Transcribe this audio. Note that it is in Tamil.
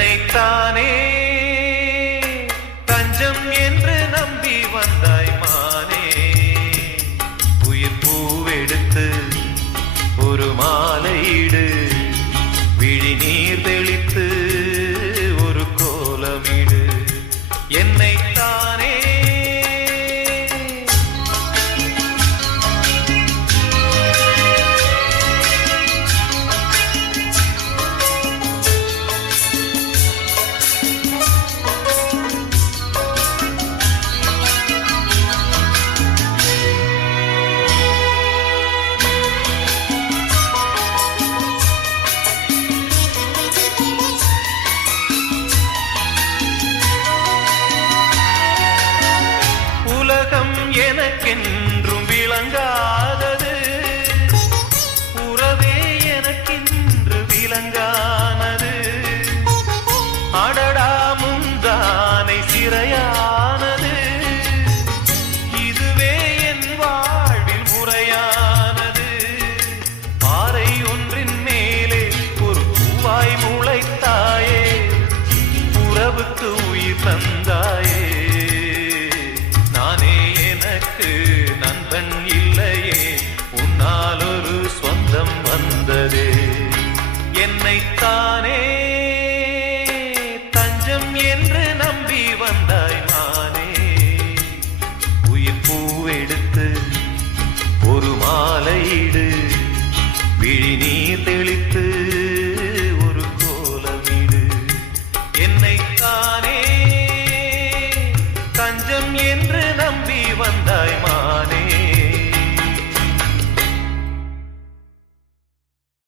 என்னைத்தானே தஞ்சம் என்று நம்பி வந்தாய் மானே. உயிர் பூவெடுத்து ஒரு மாலையிடு, விழி நீர் தெளித்து ஒரு கோலமிடு. என்னைத்தானே எனக்கென்றும் விளங்காதது, உறவே எனக்கென்று விளங்கானது. அடடா முந்தானை சிறையானது, இதுவே என் வாழ்வில் முறையானது. பாறை ஒன்றின் மேலே ஒரு பூவாய் முளைத்தாயே, உறவுக்கு உயிர் தந்தாயே. நண்பன் இல்லையே, உன்னால் ஒரு சொந்தம் வந்ததே. என்னைத்தானே தஞ்சம் என்று நம்பி வந்தாய் மானே. உயிர் பூவெடுத்து ஒரு மாலையிடு, விழி நீர் தெளித்து ஒரு கோலமிடு. என்னைத்தானே தஞ்சம் என்று நம்பி வந்தாய்